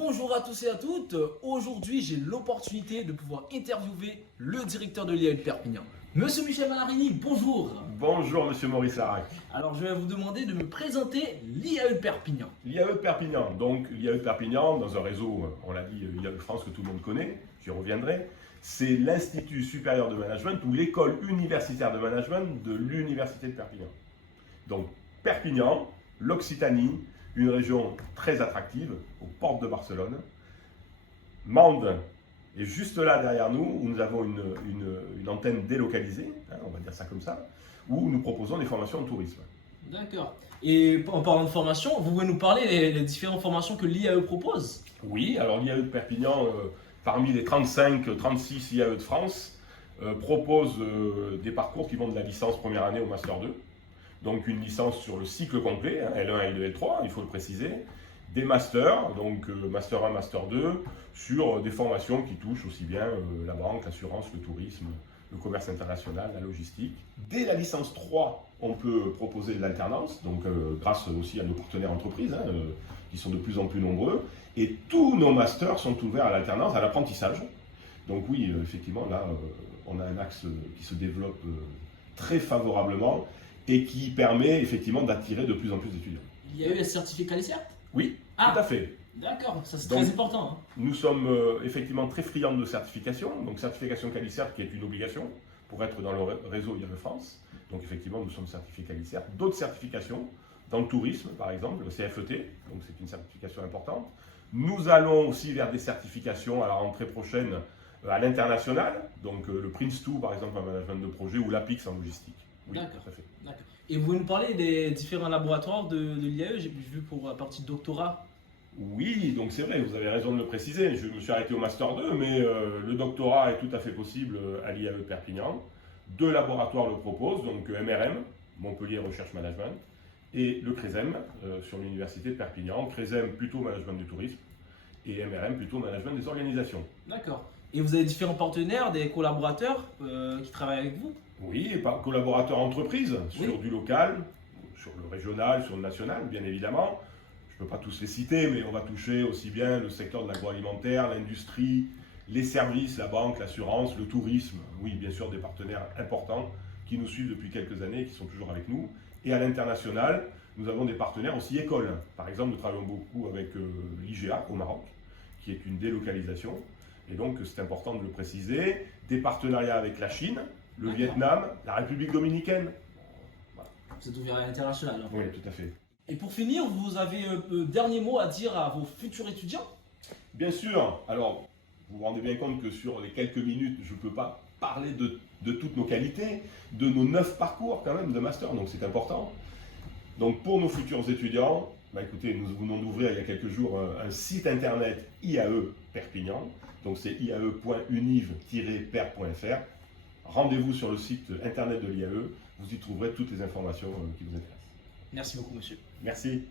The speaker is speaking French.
Bonjour à tous et à toutes. Aujourd'hui, j'ai l'opportunité de pouvoir interviewer le directeur de l'IAE de Perpignan. Monsieur Michel Malarini, bonjour. Bonjour Monsieur Maurice Arac. Alors, je vais vous demander de me présenter l'IAE de Perpignan. L'IAE de Perpignan. Donc l'IAE de Perpignan, dans un réseau, on l'a dit, IAE de France que tout le monde connaît, j'y reviendrai, c'est l'Institut supérieur de management ou l'école universitaire de management de l'Université de Perpignan. Donc Perpignan, l'Occitanie, une région très attractive, aux portes de Barcelone. Mende est juste là derrière nous, où nous avons une antenne délocalisée, on va dire ça comme ça, où nous proposons des formations en tourisme. D'accord. Et en parlant de formation, vous pouvez nous parler des différentes formations que l'IAE propose? Oui, alors l'IAE de Perpignan, parmi les 35-36 IAE de France, propose des parcours qui vont de la licence première année au Master 2. Donc une licence sur le cycle complet, L1, L2, L3, il faut le préciser. Des masters, donc Master 1, Master 2, sur des formations qui touchent aussi bien la banque, l'assurance, le tourisme, le commerce international, la logistique. Dès la licence 3, on peut proposer de l'alternance, donc grâce aussi à nos partenaires entreprises, qui sont de plus en plus nombreux. Et tous nos masters sont ouverts à l'alternance, à l'apprentissage. Donc oui, effectivement, là, on a un axe qui se développe très favorablement et qui permet effectivement d'attirer de plus en plus d'étudiants. Il y a eu un certificat CALICERT? Oui, Ah. tout à fait. D'accord, ça c'est Donc, très important. Nous sommes effectivement très friands de certification, donc certification CALICERT qui est une obligation pour être dans le réseau IAE France. Donc effectivement, nous sommes certifiés CALICERT. D'autres certifications, dans le tourisme par exemple, le CFET, donc c'est une certification importante. Nous allons aussi vers des certifications à la rentrée prochaine à l'international, donc le Prince2 par exemple en management de projet ou l'APIX en logistique. Oui, D'accord. tout à fait. D'accord. Et vous pouvez nous parler des différents laboratoires de l'IAE? J'ai vu pour la partie doctorat. Oui, donc c'est vrai, vous avez raison de le préciser. Je me suis arrêté au Master 2, mais le doctorat est tout à fait possible à l'IAE de Perpignan. Deux laboratoires le proposent, donc MRM, Montpellier Recherche Management, et le CRESEM sur l'Université de Perpignan. CRESEM plutôt management du tourisme, et MRM plutôt management des organisations. D'accord. Et vous avez différents partenaires, des collaborateurs qui travaillent avec vous? Oui, et par collaborateurs entreprises, sur Oui. du local, sur le régional, sur le national, bien évidemment. Je ne peux pas tous les citer, mais on va toucher aussi bien le secteur de l'agroalimentaire, l'industrie, les services, la banque, l'assurance, le tourisme. Oui, bien sûr, des partenaires importants qui nous suivent depuis quelques années et qui sont toujours avec nous. Et à l'international, nous avons des partenaires aussi écoles. Par exemple, nous travaillons beaucoup avec l'IGA au Maroc, qui est une délocalisation. Et donc, c'est important de le préciser. Des partenariats avec la Chine, le Vietnam, la République dominicaine. Voilà. Vous êtes ouvert à l'international. Oui, tout à fait. Et pour finir, vous avez un dernier mot à dire à vos futurs étudiants? Bien sûr, alors vous vous rendez bien compte que sur les quelques minutes, je ne peux pas parler de toutes nos qualités, de nos 9 parcours quand même de master, donc c'est important. Donc pour nos futurs étudiants, écoutez, nous venons d'ouvrir il y a quelques jours un site internet IAE Perpignan, donc c'est iae.univ-per.fr. Rendez-vous sur le site internet de l'IAE, vous y trouverez toutes les informations qui vous intéressent. Merci beaucoup, monsieur. Merci.